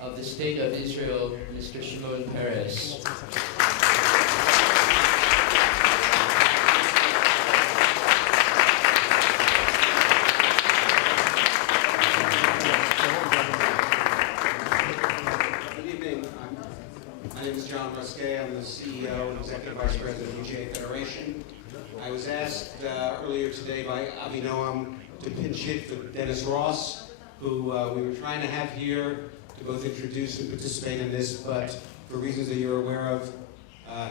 of the State of Israel, Mr. Shimon Peres. I'm the CEO and Executive Vice President of the UJA Federation. I was asked earlier today by Avinoam to pinch hit for Dennis Ross, who we were trying to have here to both introduce and participate in this, but for reasons that you're aware of,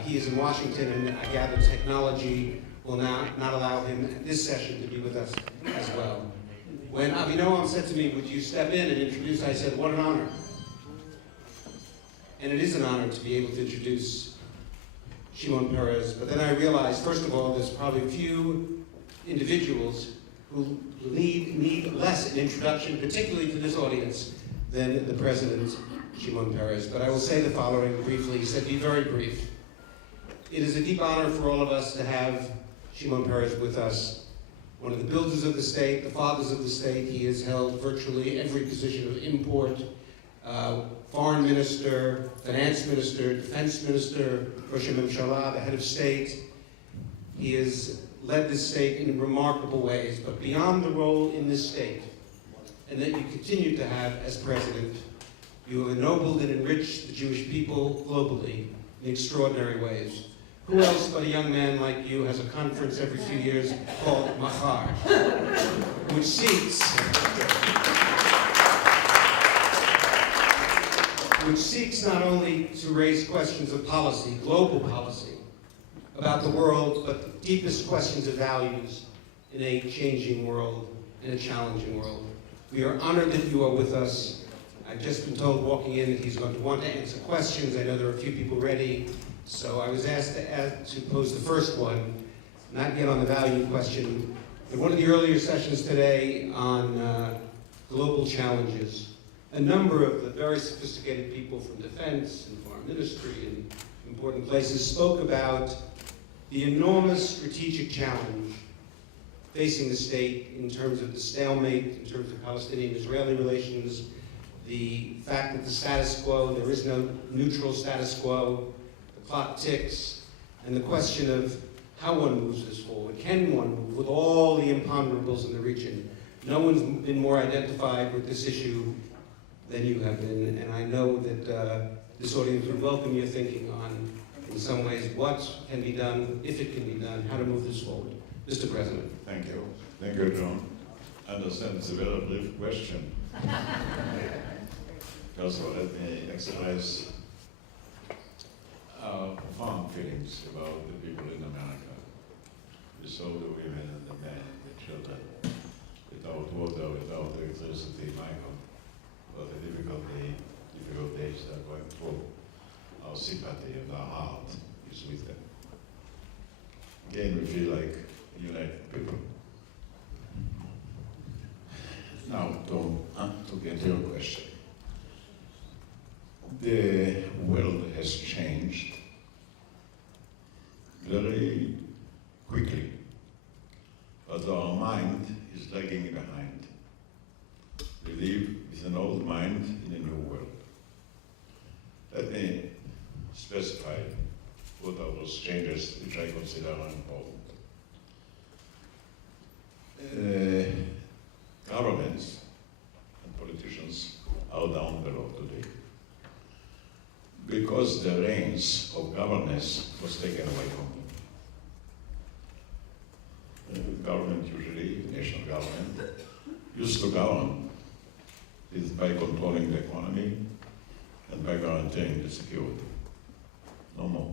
he is in Washington, and I gather technology will not allow him at this session to be with us as well. When Avinoam said to me, would you step in and introduce, I said, what an honor. And it is an honor to be able to introduce Shimon Peres. But then I realized, first of all, there's probably a few individuals who need less an introduction, particularly to this audience, than the President, Shimon Peres. But I will say the following briefly. He said, be very brief. It is a deep honor for all of us to have Shimon Peres with us. One of the builders of the state, the fathers of the state. He has held virtually every position of import, foreign minister, finance minister, defense minister, Rosh Hashanah, the head of state. He has led this state in remarkable ways, but beyond the role in this state, and that you continue to have as president, you have ennobled and enriched the Jewish people globally in extraordinary ways. Who else but a young man like you has a conference every few years called Machar, which seeks not only to raise questions of policy, global policy, about the world, but the deepest questions of values in a changing world, in a challenging world. We are honored that you are with us. I've just been told walking in that he's going to want to answer questions. I know there are a few people ready, so I was asked to pose the first one, not yet on the value question, but one of the earlier sessions today on global challenges. A number of the very sophisticated people from defense and foreign ministry and important places spoke about the enormous strategic challenge facing the state in terms of the stalemate, in terms of Palestinian-Israeli relations, the fact that the status quo, there is no neutral status quo, the clock ticks, and the question of how one moves this forward. Can one move with all the imponderables in the region? No one's been more identified with this issue than you have been, and I know that this audience would welcome your thinking on, in some ways, what can be done, if it can be done, how to move this forward. Mr. President. Thank you. Thank you, John. I understand it's a very brief question. First of all, let me express our profound feelings about the people in America. We saw the women and the men, the children, without water, without electricity, Michael. What a difficult days they're going through. Our sympathy and our heart is with them. Again, we feel like united people. Now, to get to your question. The world has changed very quickly, but our mind is lagging behind. We live with an old mind in a new world. Let me specify what are those changes which I consider important. Governments and politicians are down below today because the reins of governance was taken away from them. Government usually, national government, used to govern is by controlling the economy and by guaranteeing the security. No more.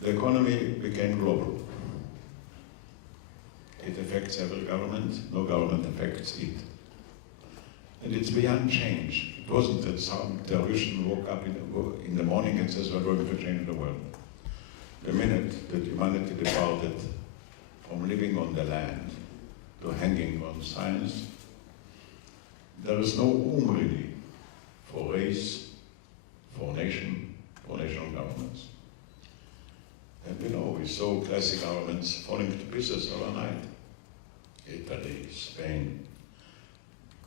The economy became global. It affects every government, no government affects it. And it's beyond change. It wasn't that some television woke up in the morning and says we're going to change the world. The minute that humanity departed from living on the land to hanging on science, there is no room really for race, for nation, for national governments. And you know, we saw classic governments falling to pieces overnight. Italy, Spain.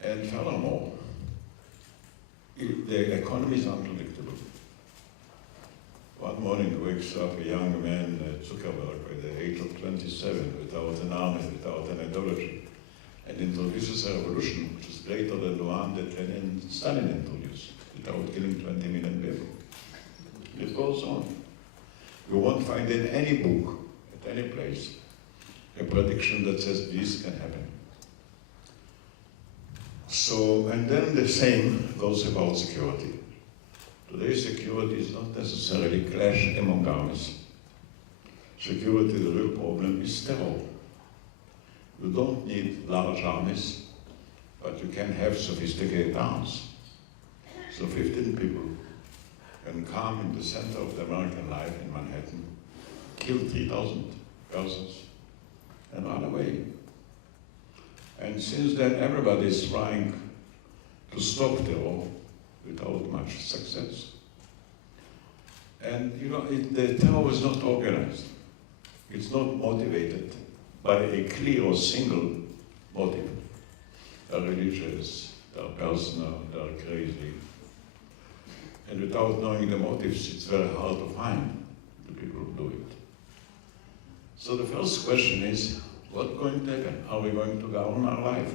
And furthermore, The economy is unpredictable. One morning wakes up a young man, Zuckerberg, at the age of 27, without an army, without an ideology, and introduces a revolution which is greater than the one that Lenin and Stalin introduced, without killing 20 million people. It goes on. You won't find in any book, at any place, a prediction that says this can happen. So, and then the same goes about security. Today, security is not necessarily clash among armies. Security, the real problem is terror. You don't need large armies, but you can have sophisticated arms. So 15 people can come in the center of the American life in Manhattan, kill 3,000 persons, and run away. And since then, everybody is trying to stop terror without much success. And you know, the terror is not organized. It's not motivated by a clear or single motive. They're religious, they're personal, they're crazy. And without knowing the motives, it's very hard to find the people who do it. So the first question is, what's going to happen? Are we going to govern our life?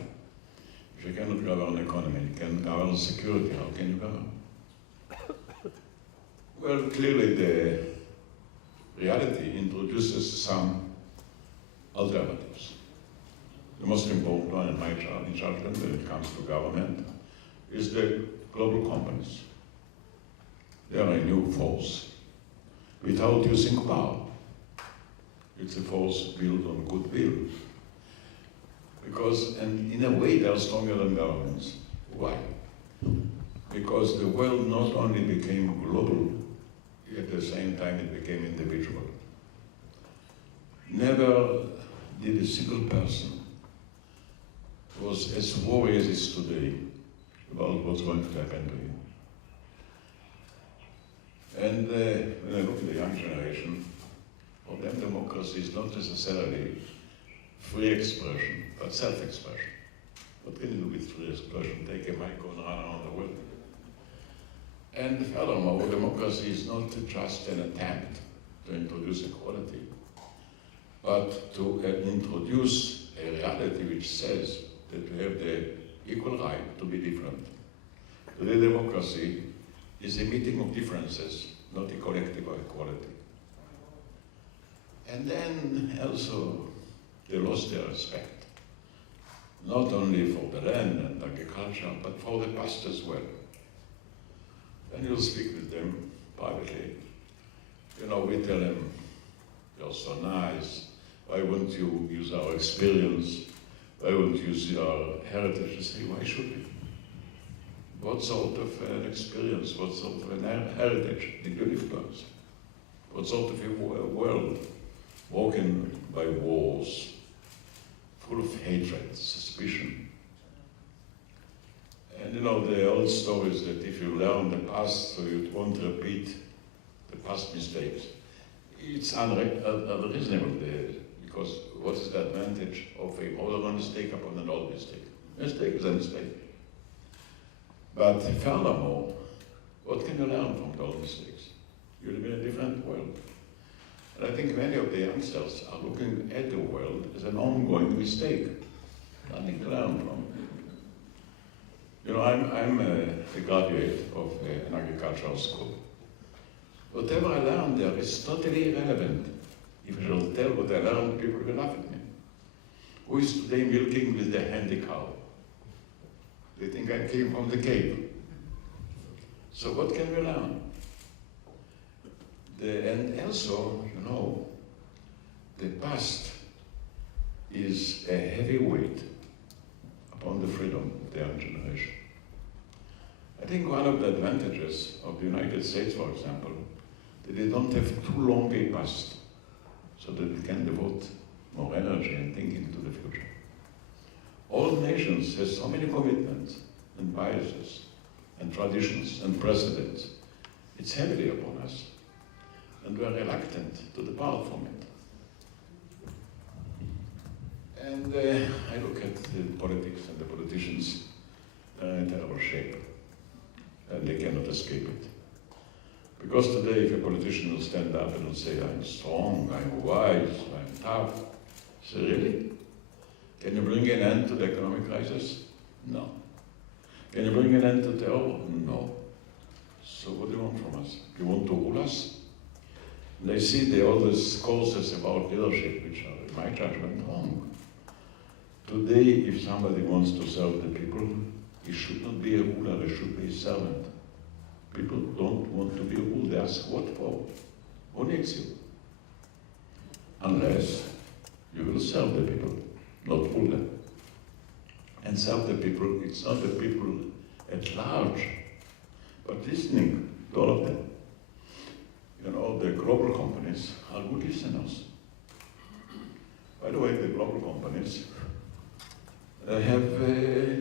If you cannot govern the economy, you can govern security, how can you govern? Well, clearly the reality introduces some alternatives. The most important one in my judgment when it comes to government is the global companies. They are a new force without using power. It's a force built on goodwill. Because, and in a way, they are stronger than governments. Why? Because the world not only became global, at the same time it became individual. Never did a single person was as worried as is today about what's going to happen to him. And when I look at the young generation, for them democracy is not necessarily free expression, but self-expression. What can you do with free expression? Take a mic and run around the world. And furthermore, democracy is not just an attempt to introduce equality, but to introduce a reality which says that we have the equal right to be different. Today, democracy is a meeting of differences, not a collective equality. And then also, they lost their respect, not only for the land and agriculture, but for the past as well. And you'll speak with them privately. You know, we tell them, you're so nice, why wouldn't you use our experience? Why wouldn't you use our heritage? You say, why should we? What sort of an experience, what sort of an heritage did you leave to us? What sort of a world broken by wars, full of hatred, suspicion? And you know, the old story is that if you learn the past, so you won't repeat the past mistakes. It's unreasonable, because what is the advantage of a modern mistake upon an old mistake? Mistake is a mistake. But furthermore, what can you learn from the old mistakes? You live in a different world. And I think many of the youngsters are looking at the world as an ongoing mistake. Nothing to learn from. You know, I'm a graduate of an agricultural school. Whatever I learned there is totally irrelevant. If I shall tell what I learned, people will laugh at me. Who is today milking with the handy cow? They think I came from the cave. So what can we learn? And also, you know, the past is a heavy weight upon the freedom of the young generation. I think one of the advantages of the United States, for example, that they don't have too long a past, so that they can devote more energy and thinking to the future. All nations have so many commitments and biases and traditions and precedents. It's heavily upon us, and we are reluctant to depart from it. And I look at the politics and the politicians in terrible shape. cannot escape it. Because today, if a politician will stand up and will say, I'm strong, I'm wise, I'm tough, say, really? Can you bring an end to the economic crisis? No. Can you bring an end to terror? No. So what do you want from us? You want to rule us? And I see all these courses about leadership, which are, in my judgment, wrong. Today, if somebody wants to serve the people, he should not be a ruler, he should be a servant. People don't want to be ruled. They ask, what for? Who needs you? Unless you will serve the people, not rule them. And serve the people, it's not the people at large, but listening to all of them. You know, the global companies are good listeners. By the way, the global companies have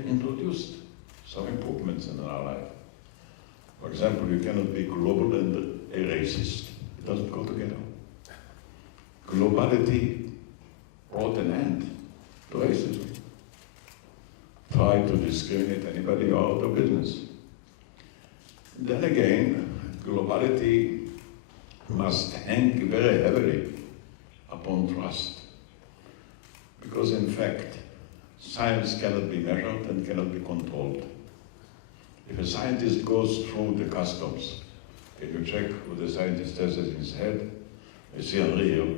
introduced some improvements in our life. For example, you cannot be global and a racist. It doesn't go together. Globality brought an end to racism. Try to discriminate anybody, you're out of business. Then again, globality must hang very heavily upon trust. Because in fact, science cannot be measured and cannot be controlled. If a scientist goes through the customs, can you check what the scientist has in his head? I see Henri here.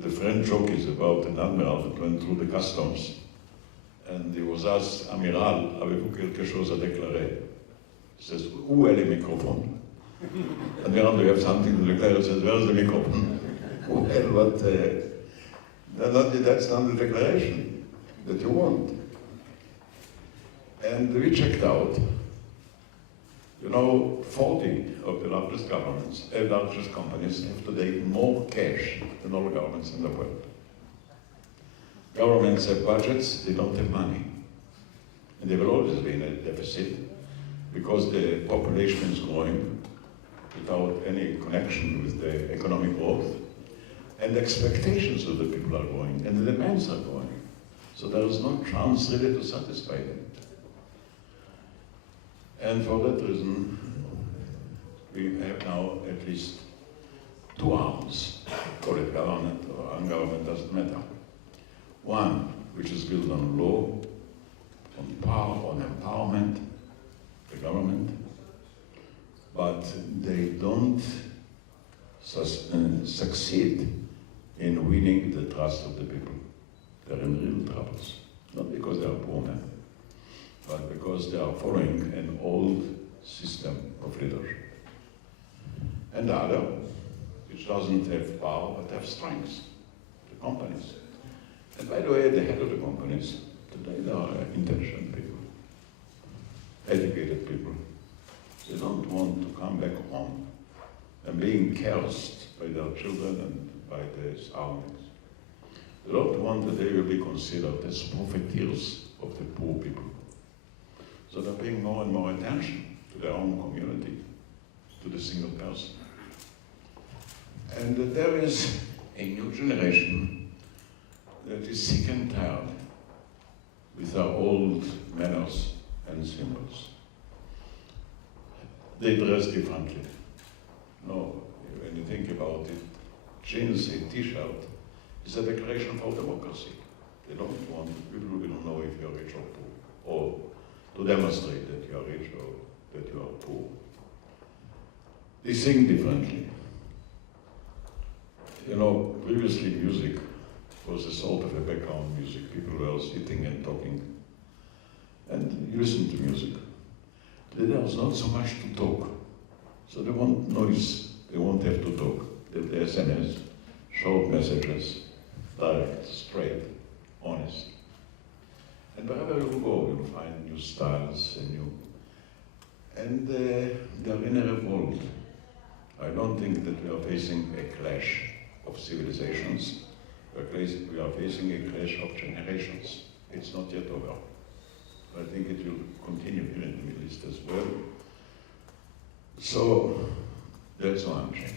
The French joke is about an admiral that went through the customs, and he was asked, Amiral, avez-vous quelque chose à déclarer? He says, où est le microphone? Admiral, do you have something to declare? He says, where's the microphone? Well, but that's not the declaration that you want. And we checked out, 40 of the largest governments, largest companies have today more cash than all governments in the world. Governments have budgets, they don't have money. And they will always be in a deficit because the population is growing without any connection with the economic growth. And the expectations of the people are growing, and the demands are growing. So there is no chance really to satisfy them. And for that reason, we have now at least two arms, call it government or ungovernment, doesn't matter. One, which is built on law, on power, on empowerment, the government, but they don't succeed in winning the trust of the people. They're in real troubles, not because they are poor men, but because they are following an old system of leadership. And the other, which doesn't have power but have strengths, the companies. And by the way, the head of the companies, today they are intelligent people, educated people. They don't want to come back home and being cursed by their children and by their surroundings. They don't want that they will be considered as profiteers of the poor people. So they're paying more and more attention to their own community, to the single person. And there is a new generation that is sick and tired with our old manners and symbols. They dress differently. No, when you think about it, jeans and t-shirt is a declaration for democracy. They don't want people who don't know if you're rich or poor, or to demonstrate that you are rich or that you are poor. They sing differently. Previously music was a sort of a background music. People were sitting and talking, and you listen to music. There was not so much to talk, so they want noise. They won't have to talk. The SMS, short messages, direct, straight, honest. And wherever you go, you'll find new styles and they're in a revolt. I don't think that we are facing a clash of civilizations. We are facing a clash of generations. It's not yet over. I think it will continue here in the Middle East as well. So that's one change.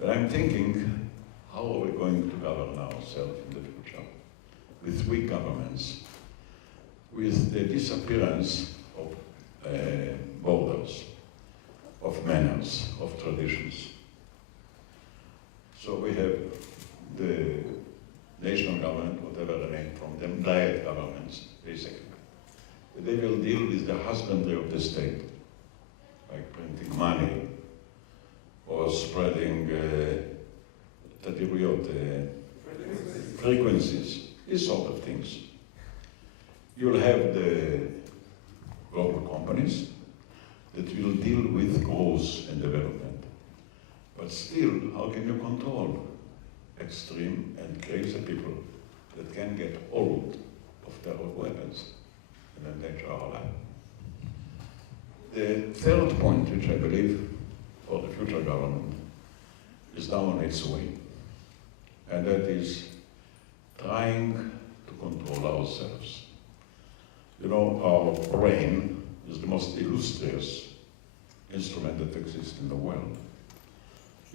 But I'm thinking, how are we going to govern ourselves in the future? With weak governments, with the disappearance of borders, of manners, of traditions. So we have the national government, whatever the name from them, diet governments, basically. They will deal with the husbandry of the state, like printing money or spreading frequencies, these sort of things. You'll have the global companies that will deal with growth and development. But still, how can you control extreme and crazy people that can get hold of their own weapons and endanger our life? The third point, which I believe for the future government is now on its way, and that is trying to control ourselves. You know, our brain is the most illustrious instrument that exists in the world.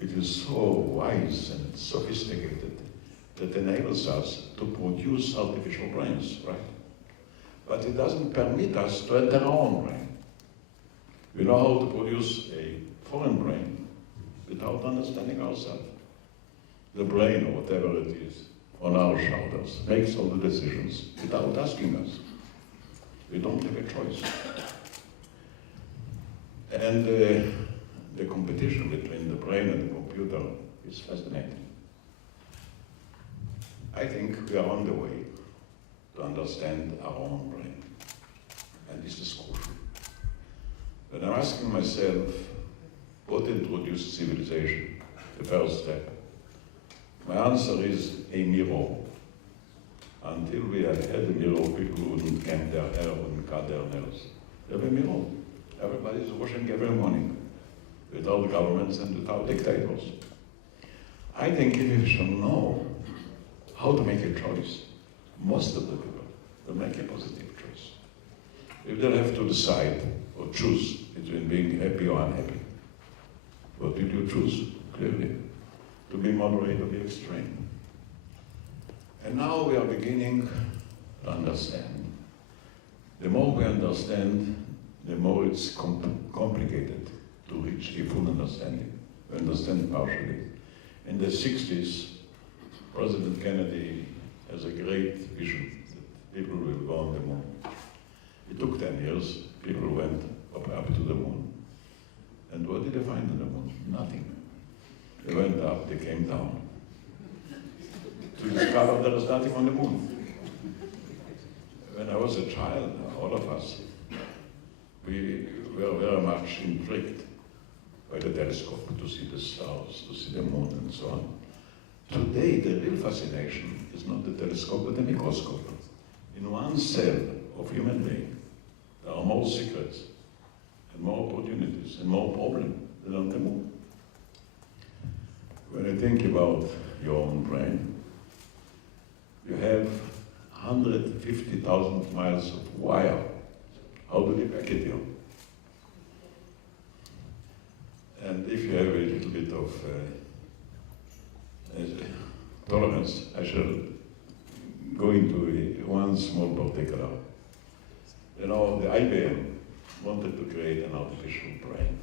It is so wise and sophisticated that enables us to produce artificial brains, right? But it doesn't permit us to enter our own brain. We know how to produce a foreign brain without understanding ourselves. The brain, or whatever it is, on our shoulders, makes all the decisions without asking us. We don't have a choice. And the competition between the brain and the computer is fascinating. I think we are on the way to understand our own brain. And this is crucial. When I'm asking myself, what introduced civilization? The first step. My answer is a mirror. Until we had a mirror, people wouldn't comb their hair, wouldn't cut their nails. They have a mirror. Everybody's washing every morning, without governments and without dictators. I think if we should know how to make a choice, most of the people will make a positive choice. If they'll have to decide or choose between being happy or unhappy, what did you choose? Clearly, to be moderate or be extreme. And now we are beginning to understand. The more we understand, the more it's complicated to reach a full understanding. We understand partially. In the 60s, President Kennedy has a great vision that people will go on the moon. It took 10 years, people went up to the moon. And what did they find on the moon? Nothing. They went up, they came down. To discover there was nothing on the moon. When I was a child, all of us, we were very much intrigued by the telescope to see the stars, to see the moon, and so on. Today, the real fascination is not the telescope, but the microscope. In one cell of human being, there are more secrets, and more opportunities, and more problems than on the moon. When I think about your own brain, you have 150,000 miles of wire. How do they pack it here? And if you have a little bit of tolerance, I shall go into one small particular. You know, the IBM wanted to create an artificial brain.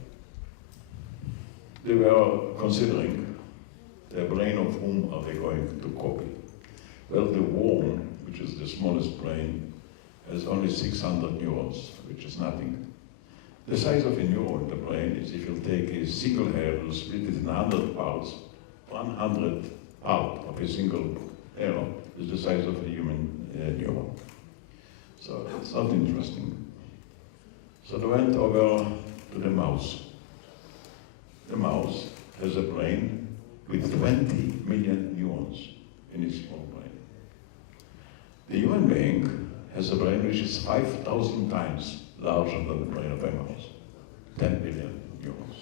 They were considering the brain of whom are they going to copy. Well, the worm, which is the smallest brain, has only 600 neurons, which is nothing. The size of a neuron in the brain is, if you take a single hair and split it in 100 parts, 100 part of a single hair is the size of a human neuron. So it's not interesting. So they went over to the mouse. The mouse has a brain with 20 million neurons in its small brain. The human being has a brain which is 5,000 times larger than the brain of a mouse, 10 billion neurons.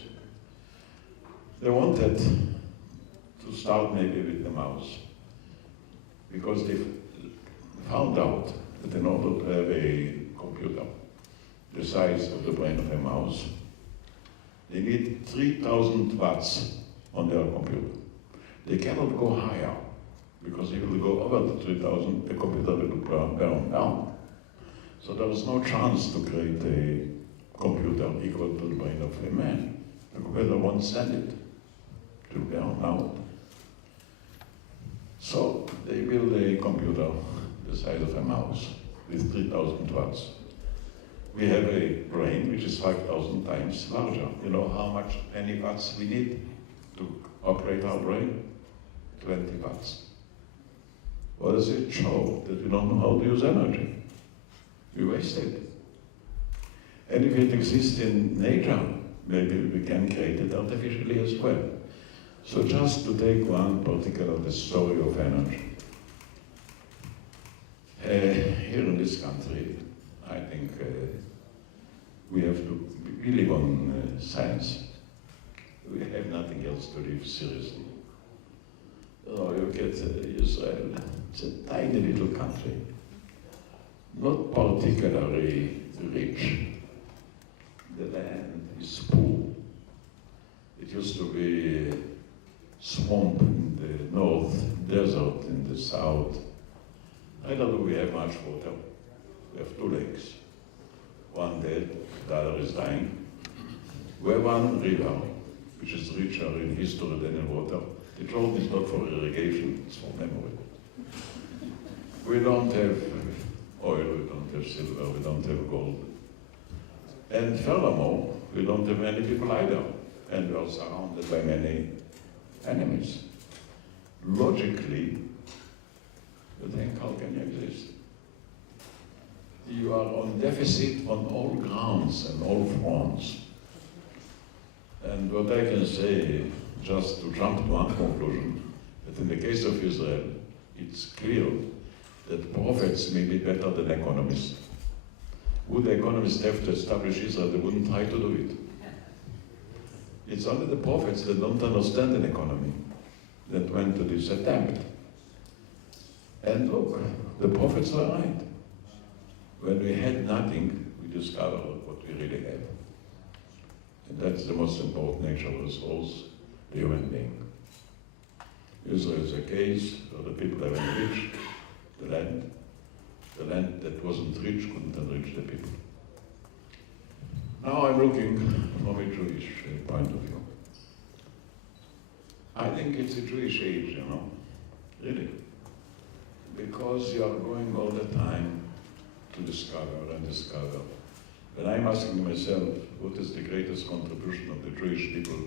They wanted to start maybe with the mouse because they found out that in order to have a computer the size of the brain of a mouse, they need 3,000 watts on their computer. They cannot go higher, because if you go over the 3,000, the computer will burn down. So there is no chance to create a computer equal to the brain of a man. The weather won't stand it to burn out. So they build a computer the size of a mouse with 3,000 watts. We have a brain which is 5,000 times larger. You know how much many watts we need to operate our brain? 20 watts. What does it show? That we don't know how to use energy. We waste it. And if it exists in nature, maybe we can create it artificially as well. So just to take one particular, the story of energy. Here in this country, I think we have to, we live on science. We have nothing else to live seriously. You get Israel, it's a tiny little country, not particularly rich. The land is poor. It used to be swamp in the north, desert in the south. I don't know we have much water. We have 2 lakes. One dead, the other is dying. We have one river, which is richer in history than in water. The Jordan is not for irrigation, it's for memory. We don't have oil, we don't have silver, we don't have gold. And furthermore, we don't have many people either. And we are surrounded by many enemies. Logically, you think, how can you exist? You are on deficit on all grounds and all fronts. And what I can say, just to jump to one conclusion, that in the case of Israel, it's clear that prophets may be better than economists. Would the economists have to establish Israel? They wouldn't try to do it. It's only the prophets that don't understand an economy that went to this attempt. And look, the prophets were right. When we had nothing, we discovered what we really have. And that's the most important natural resource, the human being. Israel is a case where the people have enriched the land. The land that wasn't rich couldn't enrich the people. Now I'm looking from a Jewish point of view. I think it's a Jewish age, you know, really. Because you are going all the time to discover and discover. When I'm asking myself, what is the greatest contribution of the Jewish people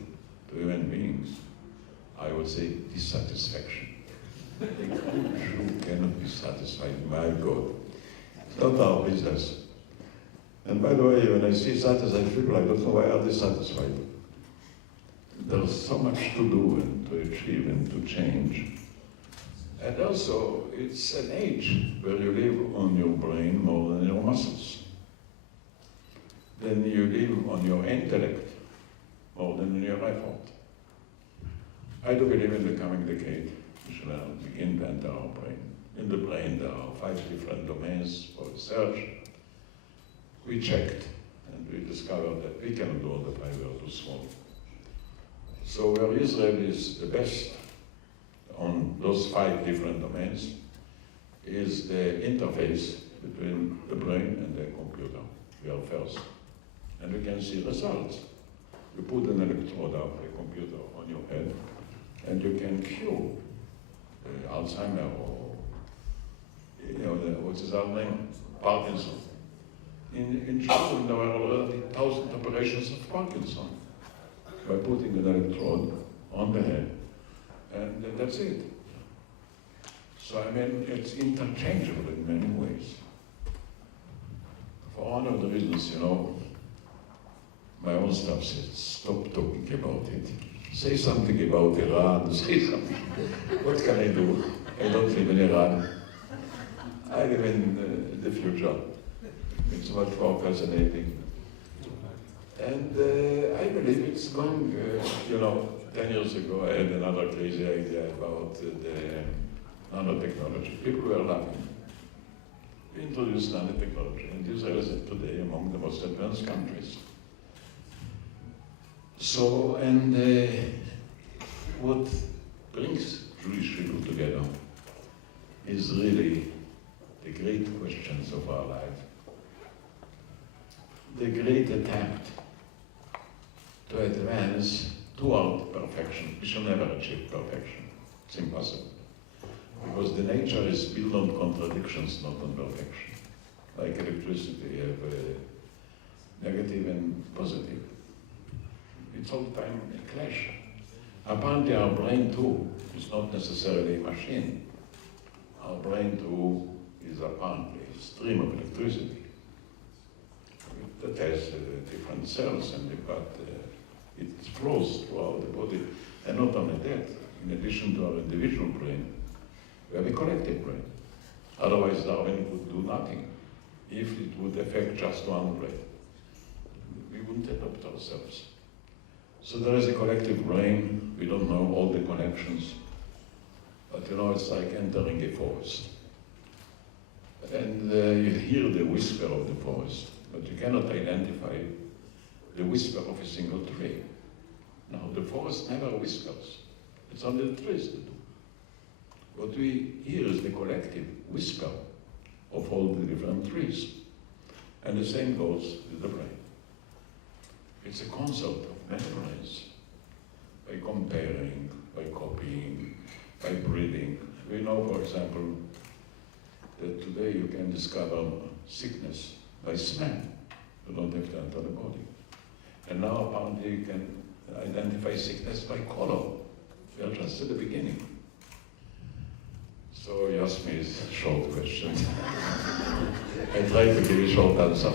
to human beings? I would say dissatisfaction. A good Jew cannot be satisfied, my God. It's not our business. And by the way, when I see satisfied people, I don't know why are they satisfied. There's so much to do and to achieve and to change. And also, it's an age where you live on your brain more than your muscles. Then you live on your intellect more than on your effort. I do believe in the coming decade, we shall invent our brain. In the brain, there are 5 different domains for research. We checked, and we discovered that we cannot do all the 5, we are too small. So where Israel is the best on those 5 different domains is the interface between the brain and the computer. We are first. And we can see results. You put an electrode of a computer on your head, and you can cure Alzheimer or, what's his other name? Parkinson. In children, there were already 1,000 operations of Parkinson by putting an electrode on the head, and that's it. So, I mean, it's interchangeable in many ways. For one of the reasons, my own staff says, stop talking about it. Say something about Iran, say something. What can I do? I don't live in Iran. I live in the future. It's much more fascinating. And I believe it's going, 10 years ago I had another crazy idea about the nanotechnology. People were laughing. We introduced nanotechnology, and Israel is today among the most advanced countries. So, and what brings Jewish people together is really the great questions of our life. The great attempt to to advance toward perfection. We shall never achieve perfection. It's impossible. Because the nature is built on contradictions, not on perfection. Like electricity, you have negative and positive. It's all the time a clash. Apparently our brain too is not necessarily a machine. Our brain too is apparently a stream of electricity that has different cells, but it flows throughout the body. And not only that, in addition to our individual brain, we have a collective brain. Otherwise Darwin would do nothing. If it would affect just one brain, we wouldn't adopt ourselves. So there is a collective brain. We don't know all the connections, but you know, it's like entering a forest. And you hear the whisper of the forest, but you cannot identify the whisper of a single tree. Now, the forest never whispers. It's only the trees that do. What we hear is the collective whisper of all the different trees. And the same goes with the brain. It's a concert of many brains. By comparing, by copying, by breeding. We know, for example, that today you can discover sickness by smell. You don't have to enter the body. And now apparently you can identify sickness by color. We are just at the beginning. So you asked me a short question. I try to give a short answer.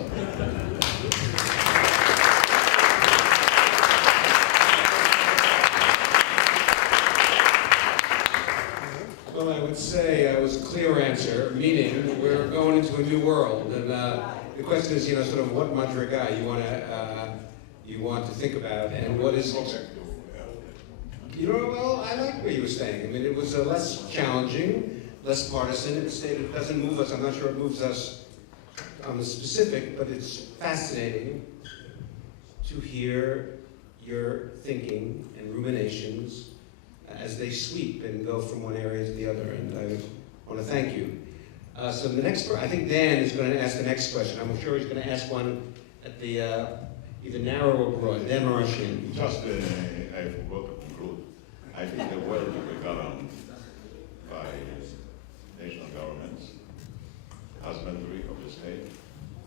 Well, I would say it was a clear answer, meaning we're going into a new world. And the question is, sort of what madriga you want to think about, and what is... Well, I like what you were saying. I mean, it was less challenging, less partisan. It doesn't move us. I'm not sure it moves us on the specific, but it's fascinating to hear your thinking and ruminations as they sweep and go from one area to the other. And I want to thank you. So the next, I think Dan is going to ask the next question. I'm sure he's going to ask one at the either narrow or broad. Dan Marashian. Just, I forgot to conclude. I think the world will be governed by national governments, husbandry of the state,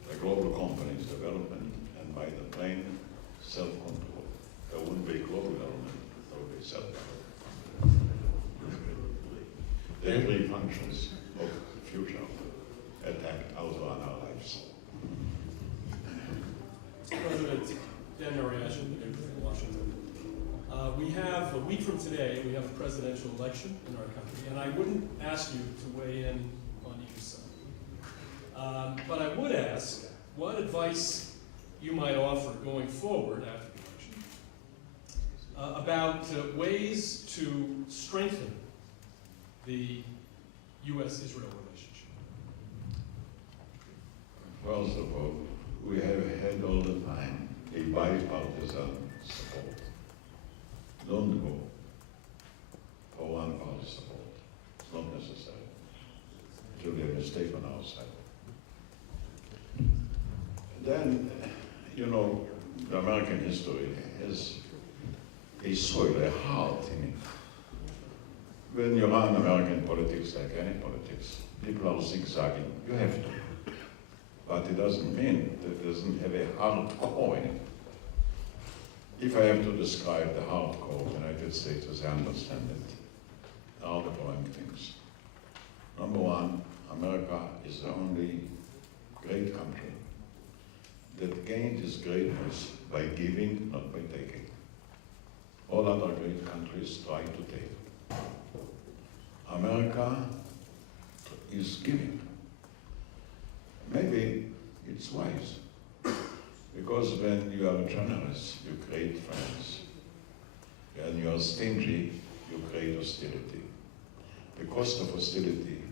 by global companies' development, and by the plain self-control. There wouldn't be global government, there would be self-government. The three functions of the future attack also on our lives. President Dan Mariashin in Washington. We have, a week from today, we have a presidential election in our country, and I wouldn't ask you to weigh in on either side. But I would ask what advice you might offer going forward after the election about ways to strengthen the U.S.-Israel relationship. First of all, we have had all the time a bipartisan support. Don't go for one-party support. It's not necessary. It will be a mistake on our side. Then, the American history has a soil, a heart in it. When you run American politics, like any politics, people are zigzagging. You have to. But it doesn't mean that it doesn't have a hard core in it. If I have to describe the hard core of the United States as I understand it, there are the following things. Number one, America is the only great country that gained its greatness by giving, not by taking. All other great countries try to take. America is giving. Maybe it's wise, because when you are generous, you create friends. When you are stingy, you create hostility. The cost of hostility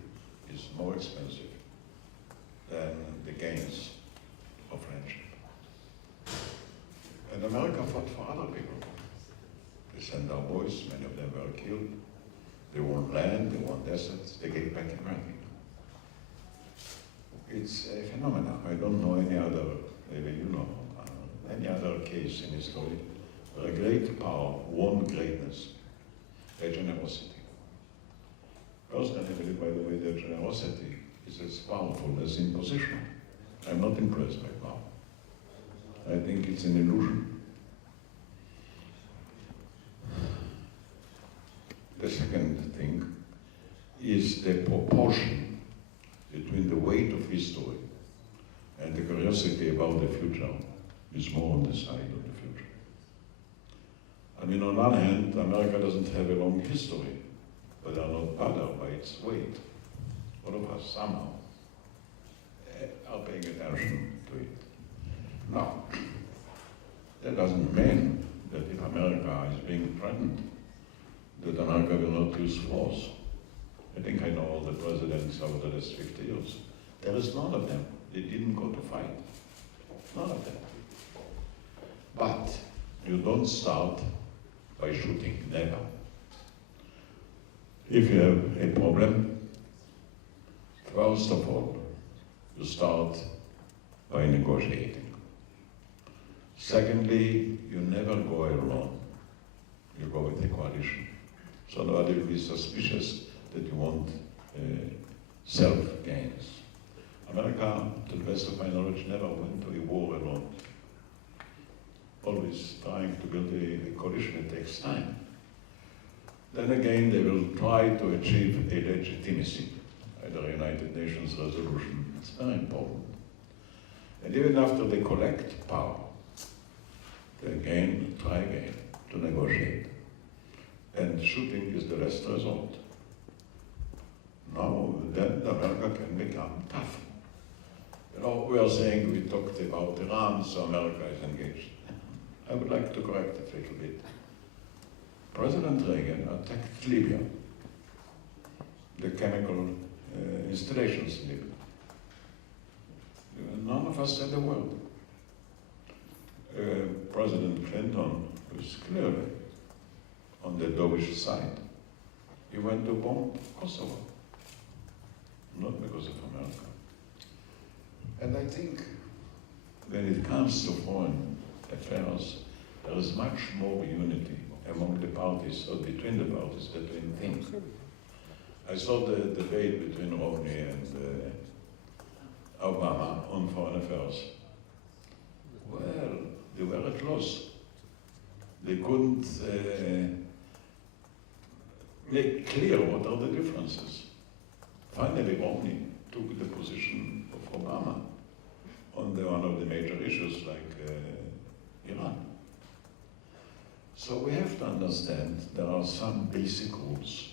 is more expensive than the gains of friendship. And America fought for other people. They sent our boys, many of them were killed. They want land, they want assets, they gave back everything. It's a phenomenon. I don't know any other, maybe any other case in history A great power won greatness by generosity. Personally, I believe, by the way, that generosity is as powerful as imposition. I'm not impressed by power. I think it's an illusion. The second thing is the proportion between the weight of history and the curiosity about the future is more on the side of the future. I mean, on one hand, America doesn't have a long history, but they are not bothered by its weight. All of us somehow are paying attention to it. Now, that doesn't mean that if America is being threatened, that America will not use force. I think I know all the presidents over the last 50 years. There is none of them. They didn't go to fight. None of them. But you don't start by shooting, never. If you have a problem, first of all, you start by negotiating. Secondly, you never go alone. You go with a coalition. So nobody will be suspicious that you want self-gains. America, to the best of my knowledge, never went to a war alone. Always trying to build a coalition, it takes time. Then again, they will try to achieve a legitimacy, either a United Nations resolution. It's very important. And even after they collect power, they again try again to negotiate. And shooting is the last resort. Now, then America can become tough. You know, we are saying we talked about Iran, so America is engaged. I would like to correct it a little bit. President Reagan attacked Libya, the chemical installations in Libya. None of us said a word. President Clinton was clearly on the dovish side. He went to bomb Kosovo, not because of America. And I think when it comes to foreign affairs, there is much more unity among the parties, or between the parties, than we think. I saw the debate between Romney and Obama on foreign affairs. Well, they were at loss. They couldn't make clear what are the differences. Finally, Romney took the position of Obama on one of the major issues like Iran. So we have to understand there are some basic rules.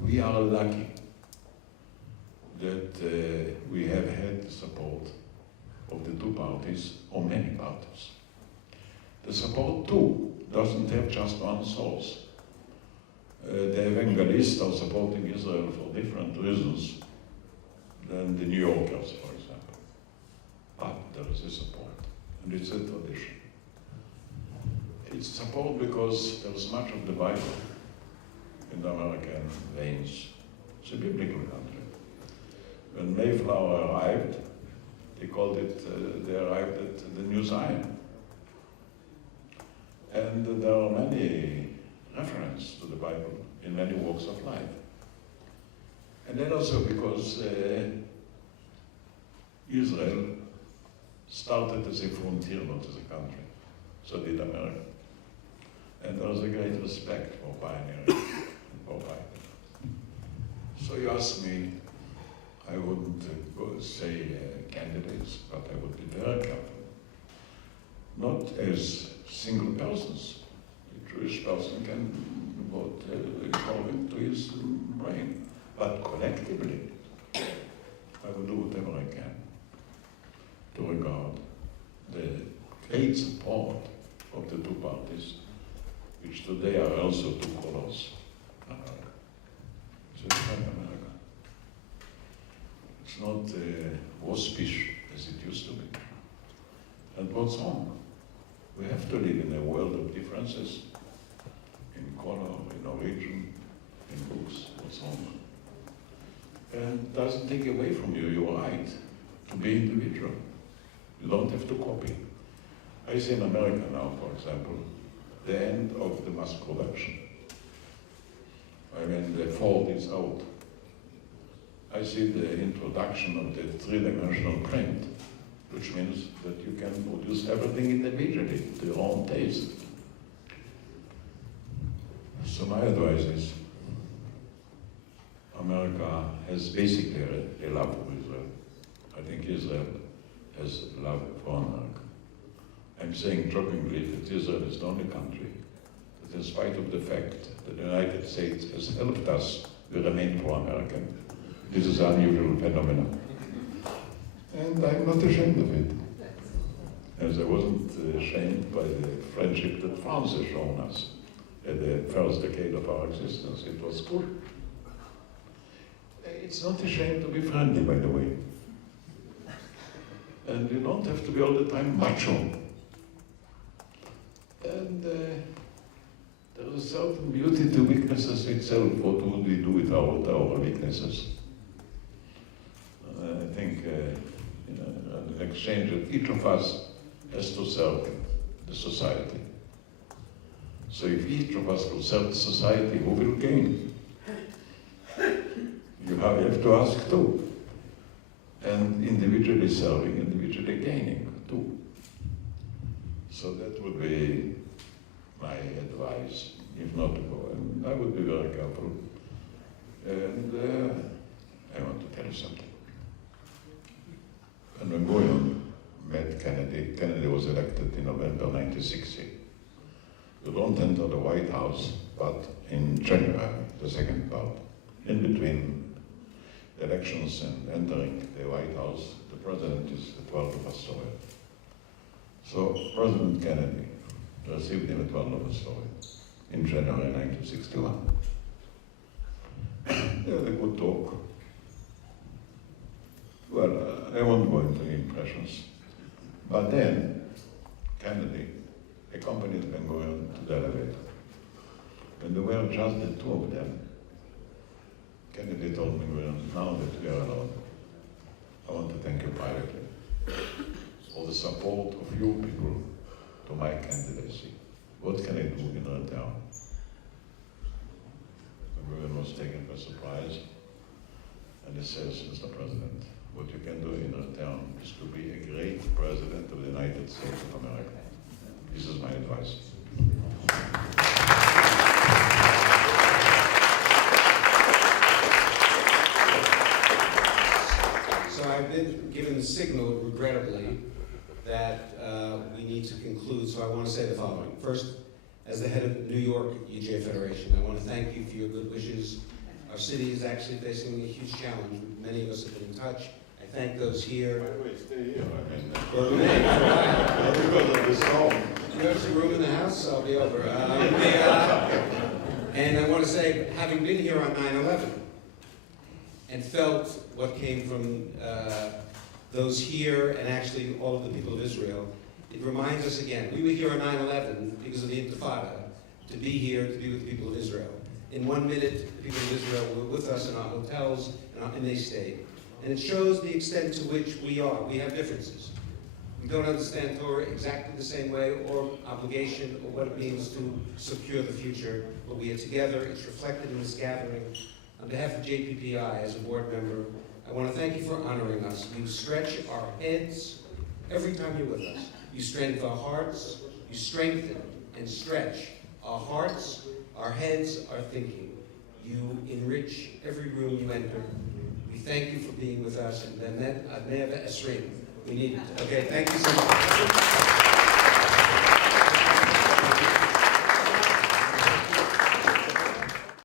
We are lucky that we have had the support of the two parties, or many parties. The support too doesn't have just one source. The evangelists are supporting Israel for different reasons than the New Yorkers, for example. But there is a support, and it's a tradition. It's support because there is much of the Bible in the American veins. It's a biblical country. When Mayflower arrived, they called it, they arrived at the New Zion. And there are many references to the Bible in many walks of life. And then also because Israel started as a frontier, not as a country. So did America. And there was a great respect for pioneering and for fighting. So you ask me, I wouldn't say candidates, but I would be very careful. Not as single persons. A Jewish person can vote according to his brain, but collectively, I will do whatever I can to regard the great support of the two parties, which today are also two colors. It's a different America. It's not waspish as it used to be. And what's wrong? We have to live in a world of differences, in color, in origin, in books. What's wrong? And it doesn't take away from you your right to be individual. You don't have to copy. I see in America now, for example, the end of the mass production. When the Ford is out, I see the introduction of the three-dimensional print, which means that you can produce everything individually to your own taste. So my advice is, America has basically a love for Israel. I think Israel has love for America. I'm saying jokingly that Israel is the only country that, in spite of the fact that the United States has helped us, we remain pro-American. This is an unusual phenomenon. And I'm not ashamed of it. As I wasn't ashamed by the friendship that France has shown us at the first decade of our existence. It was cool. It's not a shame to be friendly, by the way. And you don't have to be all the time macho. And there is a certain beauty to weaknesses itself. What would we do without our weaknesses? I think an exchange that each of us has to serve the society. So if each of us will serve the society, who will gain? You have to ask too. And individually serving, individually gaining too. So that would be my advice, if not to go. And I would be very careful. And I want to tell you something. When Goyon met Kennedy, Kennedy was elected in November 1960. You don't enter the White House, but in January, the second part, in between elections and entering the White House, the president is the 12th of Astoria. So President Kennedy received him at 12th of Astoria in January 1961. They had a good talk. Well, I won't go into the impressions. But then, Kennedy accompanied Ben-Gurion to the elevator. When there were just the two of them, Kennedy told Ben-Gurion, now that we are alone, I want to thank you privately for the support of you people to my candidacy. What can I do in return? Ben-Gurion was taken by surprise, and he says, Mr. President, what you can do in return is to be a great president of the United States of America. This is my advice. So I've been given the signal, regrettably, that we need to conclude, so I want to say the following. First, as the head of the New York UJ Federation, I want to thank you for your good wishes. Our city is actually facing a huge challenge. Many of us have been in touch. I thank those here. By the way, stay here. Well, remain for a while. Because of this song. You have some room in the house, I'll be over. And I want to say, having been here on 9/11 and felt what came from those here and actually all of the people of Israel, it reminds us again, we were here on 9/11 because of the Intifada, to be here, to be with the people of Israel. In 1 minute, the people of Israel were with us in our hotels, and they stayed. And it shows the extent to which we have differences. We don't understand Torah exactly the same way, or obligation, or what it means to secure the future, but we are together. It's reflected in this gathering. On behalf of JPPI, as a board member, I want to thank you for honoring us. You stretch our heads every time you're with us. You strengthen our hearts. You strengthen and stretch our hearts, our heads, our thinking. You enrich every room you enter. We thank you for being with us, and Adneva Esrim. We need it. Okay, thank you so much.